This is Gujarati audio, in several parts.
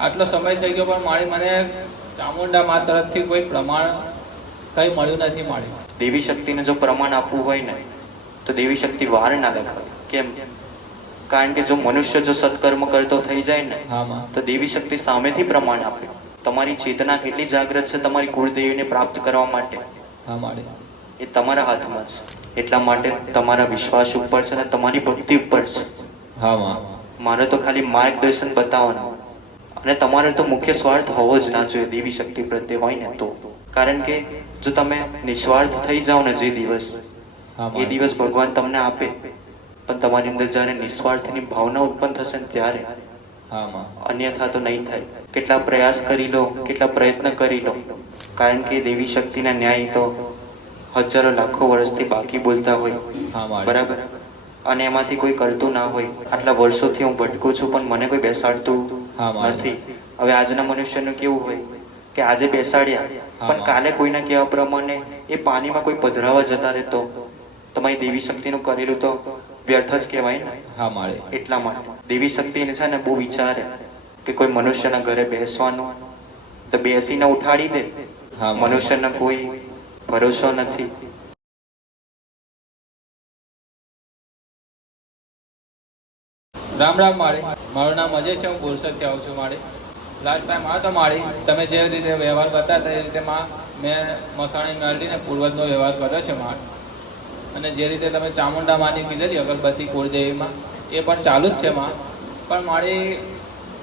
આટલો સમય થઈ ગયો પણ મારી મને ચામુંડા મા તરફથી કોઈ પ્રમાણ કંઈ મળ્યું નથી મળ્યું દેવી શક્તિને જો પ્રમાણ આપવું હોય ને તો દેવી શક્તિ વાર ના લખાવે કેમ? કારણ કે જો મનુષ્ય જો સત્કર્મ કરતો થઈ જાય ને તો દેવી શક્તિ સામેથી પ્રમાણ આપે. તમારી ચેતના કેટલી જાગૃત છે તમારી કુળદેવીને પ્રાપ્ત કરવા માટે? એ તમારા હાથમાં છે એટલા માટે તમારા વિશ્વાસ ઉપર છે અને તમારી ભક્તિ ઉપર છે. મારે તો ખાલી માર્ગદર્શન બતાવવાનું. અને તમારો તો મુખ્ય સ્વાર્થ હોવો જ ના જોઈએ દેવી શક્તિ પ્રત્યે હોય ને તો. કારણ કે જો તમે નિસ્વાર્થ થઈ જાઓ ને જે દિવસ એ દિવસ ભગવાન તમને આપે પણ તમારી અંદર જ્યારે નિસ્વાર્થની ભાવના ઉત્પન્ન થશે ને ત્યારે અન્યથા તો નહીં થાય. કેટલા પ્રયાસ કરી લો કેટલા પ્રયત્ન કરી લો. કારણ કે દેવી શક્તિના ન્યાય તો હજારો લાખો વર્ષથી બાકી બોલતા હોય. બરાબર? અને એમાંથી કોઈ કરતું ના હોય. આટલા વર્ષોથી હું ભટકું છું પણ મને કોઈ બેસાડતું. નથી. હવે આજના મનુષ્યનું કેવું હોય કે આજે બેસાડ્યા પણ કાલે કોઈના કહેવા પ્રમાણે એ પાણીમાં કોઈ પધરાવા જતા રહેતો તમારી દેવી શક્તિનું કરેલું તો વ્યર્થ જ કહેવાય ને? એટલા માટે. દેવી શક્તિને છે ને બહુ વિચારે કે કોઈ મનુષ્યના ઘરે બેસવાનું તો બેસીને ઉઠાડી દે. મનુષ્યનો કોઈ ભરોસો નથી. રામ રામ માળી. મારું નામ અજય છે હું બોરસદથી આવું છું માળી. લાસ્ટ ટાઈમ આવ્યો તો માળી તમે જે રીતે વ્યવહાર કરતા તે રીતે માં મેં મસાણી મેળવીને પૂર્વજનો વ્યવહાર કર્યો છે માળ. અને જે રીતે તમે ચામુંડા માની કીધેલી અગરબત્તી કોળદેવીમાં એ પણ ચાલુ જ છે માં પણ મારી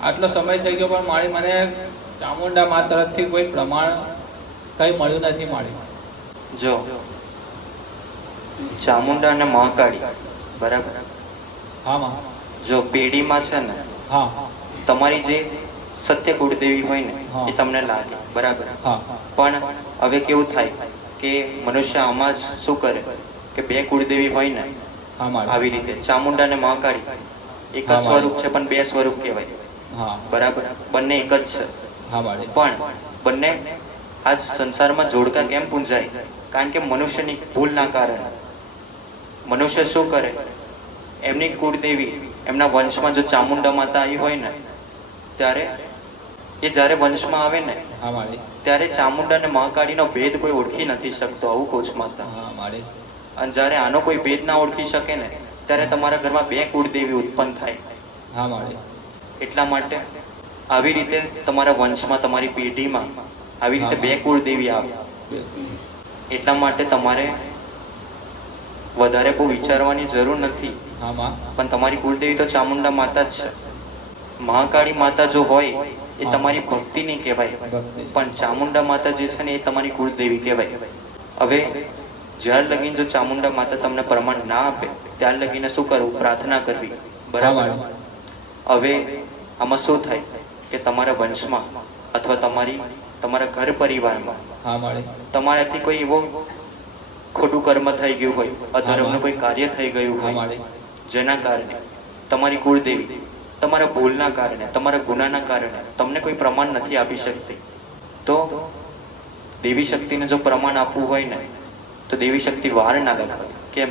આટલો સમય થઈ ગયો પણ મારી મને ચામુંડા મા તરફથી કોઈ પ્રમાણ કંઈ મળ્યું નથી મારી જો ચામુંડા અને મહાકાળી બરાબર? હા માં. જો પેઢીમાં છે ને તમારી જે સત્ય કુળદેવી હોય ને એ તમને લાગે બરાબર? પણ હવે કેવું થાય કે મનુષ્ય આમાં જ શું કરે? કે બે કુળદેવી હોય ને આવી રીતે. ચામુંડા અને મહાકાળી એક જ સ્વરૂપ છે પણ બે સ્વરૂપ કહેવાય. બરાબર? બંને એક જ છે. પણ બંને આજ સંસારમાં જોડકા કેમ પૂંજાય? કારણ કે મનુષ્યની ભૂલના કારણે. મનુષ્ય શું કરે? એમની કુળદેવી એમના વંશમાં જો ચામુંડા માતા આવી હોય ને ત્યારે એ જ્યારે વંશમાં આવે ને ત્યારે ચામુંડા અને મહાકાળીનો ભેદ કોઈ ઓળખી નથી શકતો આવું કોચ માતા. અને જ્યારે આનો કોઈ ભેદ ના ઓળખી શકે ને ત્યારે તમારા ઘરમાં બે કુળદેવી ઉત્પન્ન થાય. એટલા માટે આવી રીતે તમારા વંશમાં તમારી પેઢીમાં આવી રીતે બે કુળદેવી આવે. એટલા માટે તમારે વધારે બહુ વિચારવાની જરૂર નથી. હા માં પણ તમારી કુળદેવી તો ચામુંડા માતા જ છે. મહાકાળી માતા જો હોય એ તમારી ભક્તિ નહીં કહેવાય. પણ ચામુંડા માતા જે છે ને એ તમારી કુળદેવી કહેવાય. હવે જ્યાં લગીન જો ચામુંડા માતા તમને પ્રમાણ ના આપે ત્યાં લગીને શું કરવું? પ્રાર્થના કરવી. બરાબર? હવે આમાં શું થાય? કે તમારા વંશમાં અથવા તમારી તમારા ઘર પરિવારમાં તમારાથી કોઈ એવો ખોટું કર્મ થઈ ગયું હોય અધર્મનું કોઈ કાર્ય થઈ ગયું હોય જેના કારણે તમારી કુળદેવી તમારા ભૂલના કારણે તમારા ગુનાના કારણે તમને કોઈ પ્રમાણ નથી આપી શકતી. તો દેવી શક્તિને જો પ્રમાણ આપવું હોય ને તો દેવી શક્તિ વાર ના લગાવે કેમ?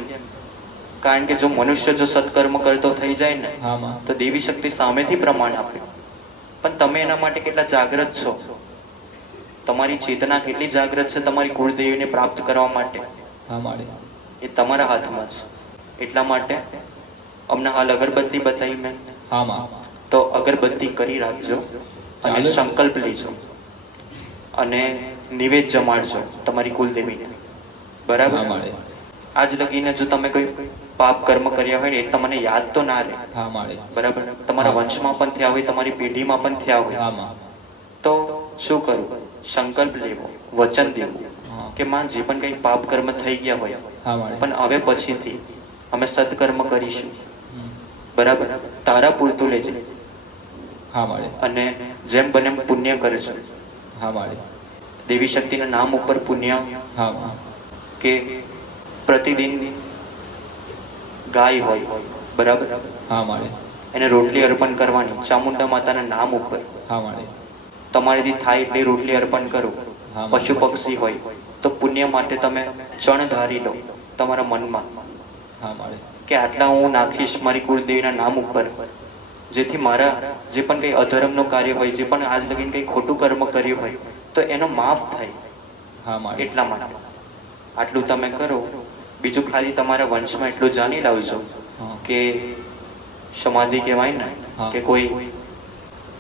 કારણ કે જો મનુષ્ય જો સત્કર્મ કરતો થઈ જાય ને તો દેવી શક્તિ સામેથી પ્રમાણ આપે. પણ તમે એના માટે કેટલા જાગૃત છો? તમારી ચેતના કેટલી જાગૃત છે તમારી કુળદેવીને પ્રાપ્ત કરવા માટે? એ તમારા હાથમાં છે એટલા માટે અમને હાલ અગરબત્તી બતાવી મેં. તો અગરબત્તી કરી રાખજો અને સંકલ્પ લેજો અને નિવેદ જમાડજો તમારી કુલદેવીને. બરાબર? આજ લગીને જો તમે કોઈ પાપ કર્મ કર્યા હોય ને એ તમને યાદ તો ના રહે. બરાબર? તમારા વંશમાં પણ થયા હોય તમારી પેઢીમાં પણ થયા હોય. તો શું કરવું સંકલ્પ લેવો વચન દેવું. કે માં જે પણ કંઈ પાપ કર્મ થઈ ગયા હોય પણ હવે પછીથી અમે સત્કર્મ કરીશું. બરાબર? તારા પૂરતું લેજે. હા મારી અને જેમ બને એમ પુણ્ય કરજો હા મારી દેવી શક્તિના નામ ઉપર પુણ્ય હા કે પ્રતિદિન ગાય હોય બરાબર? હા માળે. એને રોટલી અર્પણ કરવાની ચામુંડા માતાના નામ ઉપર. હા માળે. તમારેથી થાય એટલી રોટલી અર્પણ કરો. પશુ પક્ષી હોય તો પુણ્ય માટે તમે ચણ ધારી લો તમારા મનમાં. હા મારી કે આટલા હું નાખીશ મારી કુળદેવીના નામ ઉપર. જેથી મારા જે પણ કંઈ અધર્મનું કાર્ય હોય જે પણ આજ લગીન કંઈ ખોટું કર્મ કર્યું હોય તો એનો માફ થાય. એટલા માટે. આટલું તમે કરો. બીજું ખાલી તમારા વંશમાં એટલું જાણી લાવજો કે સમાધિ કહેવાય ને કે કોઈ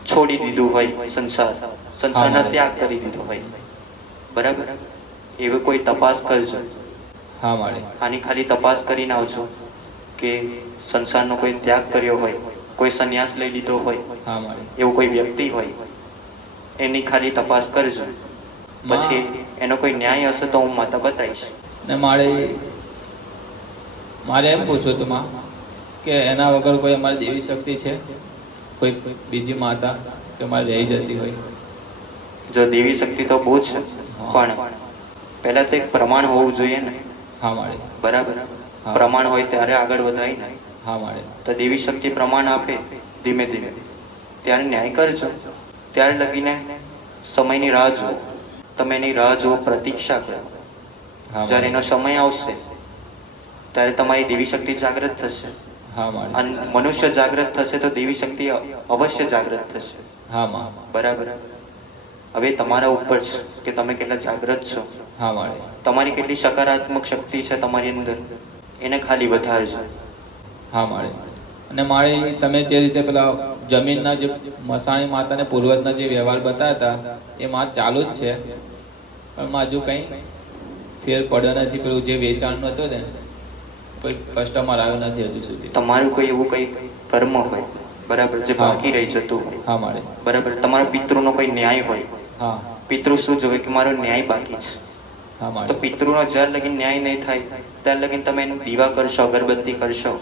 છોડી દીધું હોય સંસાર સંસારનો ત્યાગ કરી દીધો હોય. બરાબર? એવી કોઈ તપાસ કરજો. હા આની ખાલી તપાસ કરીને આવજો. કે સંસારનો કોઈ ત્યાગ કર્યો હોય કોઈ સંન્યાસ લઈ લીધો હોય એવો કોઈ વ્યક્તિ હોય એની ખાલી તપાસ કરજો. પછી એનો કોઈ ન્યાય હશે તો હું માતા બતાવીશ. ને મારે મારે એમ પૂછવું હતું માં કે એના વગર કોઈ અમારી દેવી શક્તિ છે? કોઈ બીજી માતા કે મારે રહી જતી હોય? જો દેવી શક્તિ તો બહુ છે પણ પહેલા તો એક પ્રમાણ હોવું જોઈએ ને. હા મારે. બરાબર. પ્રમાણ હોય ત્યારે આગળ વધાય. ને હા મારે. તો દેવી શક્તિ પ્રમાણ આપે ધીમે ધીમે. ત્યારે ન્યાય કરજો. ત્યારે લગીને સમયની રાહ જુઓ. તમે એની રાહ જુઓ પ્રતીક્ષા કરો. જ્યારે એનો સમય આવશે ત્યારે તમારી દેવી શક્તિ જાગૃત થશે. અને મનુષ્ય જાગૃત થશે તો દેવી શક્તિ અવશ્ય જાગૃત થશે. બરાબર? હવે તમારા ઉપર છે કે તમે કેટલા જાગૃત છો? તમારી કેટલી સકારાત્મક શક્તિ છે તમારી અંદર? એને ખાલી વધારજો હા માળી અને માળી તમે જે રીતે પેલા જમીનના જે મસાણી માતાને પૂર્વજના જે વ્યવહાર બતાવ્યા હતા એ માં ચાલુ જ છે. પણ હજુ કંઈ ફેર પડ્યો નથી. પેલું જે વેચાણનું હતું ને કોઈ કસ્ટમર આવ્યો નથી હજુ સુધી. તમારું કોઈ એવું કંઈ કર્મ હોય બરાબર જે. બાકી રહી જતું હા મારે. બરાબર તમારા પિતૃનો કોઈ ન્યાય હોય. હા. પિતૃ શું જોવે કે મારો ન્યાય બાકી છે. તો પિતૃનો જ્યાર લગીન ન્યાય નહીં થાય ત્યાં લગીન તમે એનું દીવા કરશો અગરબત્તી કરશો.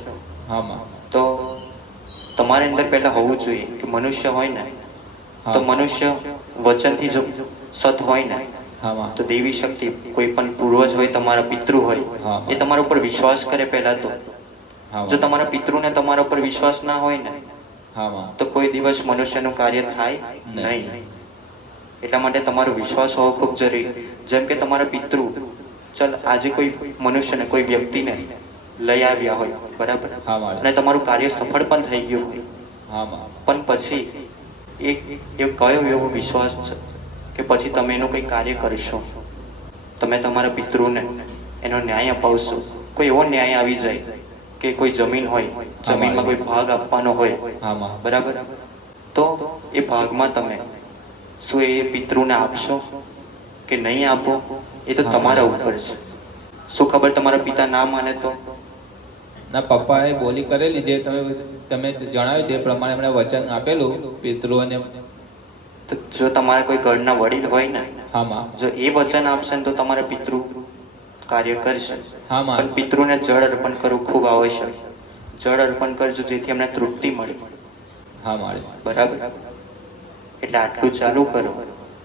તો તમારી અંદર પહેલા હોવું જોઈએ કે મનુષ્ય હોય ને તો મનુષ્ય વચનથી જો સત હોય ને તો દેવી શક્તિ કોઈ પણ પૂર્વજ હોય તમારા પિતૃ હોય એ તમારા ઉપર વિશ્વાસ કરે પહેલા તો. જો તમારા તમારા પિતૃને તમારા ઉપર વિશ્વાસ ના હોય ને તો કોઈ દિવસ મનુષ્યનું કાર્ય થાય નહીં. એટલા માટે તમારો વિશ્વાસ હોવો ખૂબ જરૂરી. જેમ કે તમારા પિતૃ ચલ આજે કોઈ મનુષ્યને કોઈ વ્યક્તિને લઈ આવ્યા હોય બરાબર? અને તમારું કાર્ય સફળ પણ થઈ ગયું હોય. પણ પછી એક એ કયો એવો વિશ્વાસ છે કે પછી તમે એનું કંઈ કાર્ય કરશો? તમે તમારા પિતૃને એનો ન્યાય અપાવશો. કોઈ એવો ન્યાય આવી જાય કે કોઈ જમીન હોય જમીનમાં કોઈ ભાગ આપવાનો હોય બરાબર? તો એ ભાગમાં તમે શું એ પિતૃને આપશો કે નહીં આપો? એ તો તમારા ઉપર છે. શું ખબર તમારા પિતા ના માને તો? ના પપ્પાએ બોલી કરેલી જે તમે તમે જણાવ્યું તે પ્રમાણે એમણે વચન આપેલું પિતૃઓને. તો જો તમારા કોઈ ઘરના વડીલ હોય ને હા માં. જો એ વચન આપશે ને તો તમારા પિતૃ કાર્ય કરશે. હા પણ પિતૃને જળ અર્પણ કરવું ખૂબ આવશ્યક. જળ અર્પણ કરજો જેથી એમને તૃપ્તિ મળે. હા મળે. બરાબર? એટલે આટલું ચાલુ કરો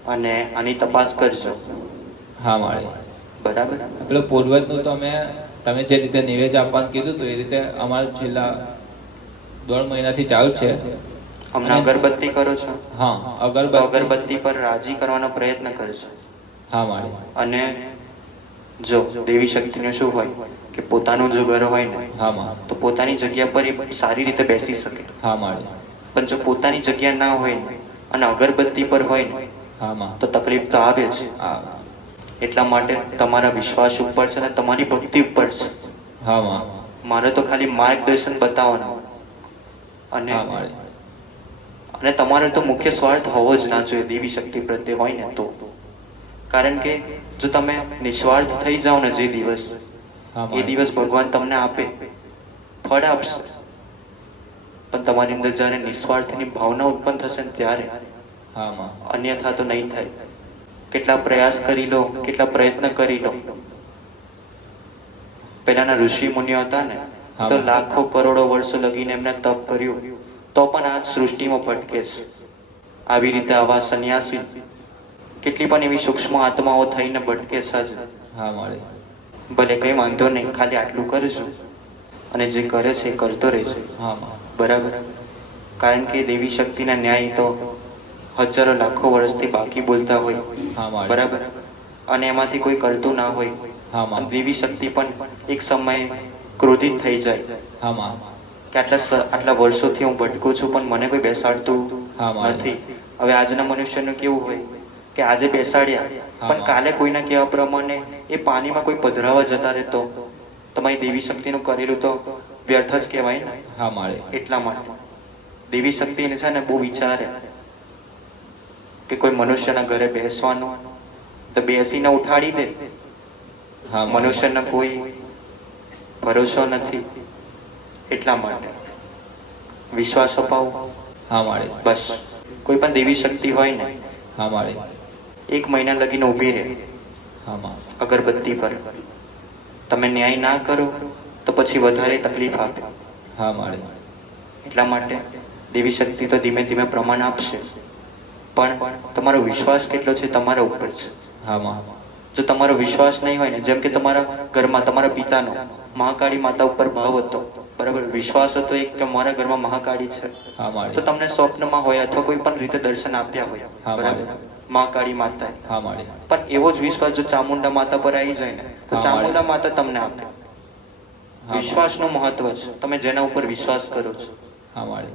અને આની તપાસ કરજો. હા માળે. બરાબર? પેલો પૂર્વજનું તો અમે તમે જે રીતે નિવેદ આપવાનું કીધું હતું એ રીતે અમારે છેલ્લા દોઢ મહિનાથી ચાલુ છે. હમણાં અગરબત્તી કરો છો? હા અગરબત્તી. અગરબત્તી પર રાજી કરવાનો પ્રયત્ન કરજો. હા મારે અને જો દેવી શક્તિનું શું હોય કે પોતાનું જો ઘર હોય ને હા માં. તો પોતાની જગ્યા પર એ સારી રીતે બેસી શકે. હા મારે પણ જો પોતાની જગ્યા ના હોય ને અને અગરબત્તી પર હોય ને તો તકલીફ તો આવે જ. એટલા માટે તમારા વિશ્વાસ ઉપર છે અને તમારી ભક્તિ ઉપર છે. મારે તો ખાલી માર્ગદર્શન બતાવવાનું. અને અને તમારે તો મુખ્ય સ્વાર્થ હોવો જ ના જોઈએ દેવી શક્તિ પ્રત્યે હોય ને તો. કારણ કે જો તમે નિસ્વાર્થ થઈ જાઓ ને જે દિવસ એ દિવસ ભગવાન તમને આપે ફળ આપશે. પણ તમારી અંદર જ્યારે નિસ્વાર્થની ભાવના ઉત્પન્ન થશે ને ત્યારે અન્યથા તો નહીં થાય. કેટલા પ્રયાસ કરી લો કેટલા પ્રયત્ન કરી લો. પહેલાના ઋષિ મુનિઓ હતા ને તો લાખો કરોડો વર્ષો લગીને એમને તપ કર્યું. તો પણ આજ સૃષ્ટિમાં ભટકે છે આવી રીતે આવા સંન્યાસી કેટલી પણ એવી સૂક્ષ્મ આત્માઓ થઈને ભટકે છે જ ભલે કઈ વાંધો નહીં ખાલી આટલું કરજો અને જે કરે છે કરતો રહે છે. બરાબર? કારણ કે દેવી શક્તિના ન્યાય તો હજારો લાખો વર્ષથી બાકી બોલતા હોય. બરાબર? અને એમાંથી કોઈ કરતું ના હોય. દેવી શક્તિ પણ એક સમયે ક્રોધિત થઈ જાય. કે આટલા આટલા વર્ષોથી હું ભટકું છું પણ મને કોઈ બેસાડતું નથી. હવે આજના મનુષ્યનું કેવું હોય કે આજે બેસાડ્યા પણ કાલે કોઈના કહેવા પ્રમાણે એ પાણીમાં કોઈ પધરાવા જતા રહેતો. તમારી દેવી શક્તિનું કરેલું તો વ્યર્થ જ કહેવાય ને? હા માળે. એટલા માટે. દેવી શક્તિને છે ને બહુ વિચારે કે કોઈ મનુષ્યના ઘરે બેસવાનું તો બેસીને ઉઠાડી દે. હા. મનુષ્યનો કોઈ ભરોસો નથી. એટલા માટે. વિશ્વાસ અપાવો. હા માળે. બસ. કોઈ પણ દેવી શક્તિ હોય ને હા માળે. એક મહિના લગીને ઊભી રહે. હા અગરબત્તી પર. તમે ન્યાય ના કરો તો પછી વધારે તકલીફ આપે. હા મારે. એટલા માટે દેવી શક્તિ તો ધીમે ધીમે પ્રમાણ આપશે. પણ તમારો વિશ્વાસ કેટલો છે તમારા ઉપર છે. હા મા. જો તમારો વિશ્વાસ નહીં હોય ને જેમ કે તમારા ઘરમાં તમારા પિતાનો મહાકાળી માતા ઉપર ભાવ હતો બરાબર? વિશ્વાસ હતો એક કે મારા ઘરમાં મહાકાળી છે. તો તમને સ્વપ્નમાં હોય અથવા કોઈ પણ રીતે દર્શન આપ્યા હોય બરાબર? મહાકાળી માતા પણ એવો જ વિશ્વાસ જો ચામુંડા માતા પર આવી જાય ને તો ચામુંડા માતા તમને આપે. વિશ્વાસનું મહત્વ છે. તમે જેના ઉપર વિશ્વાસ કરો છો. હા માળે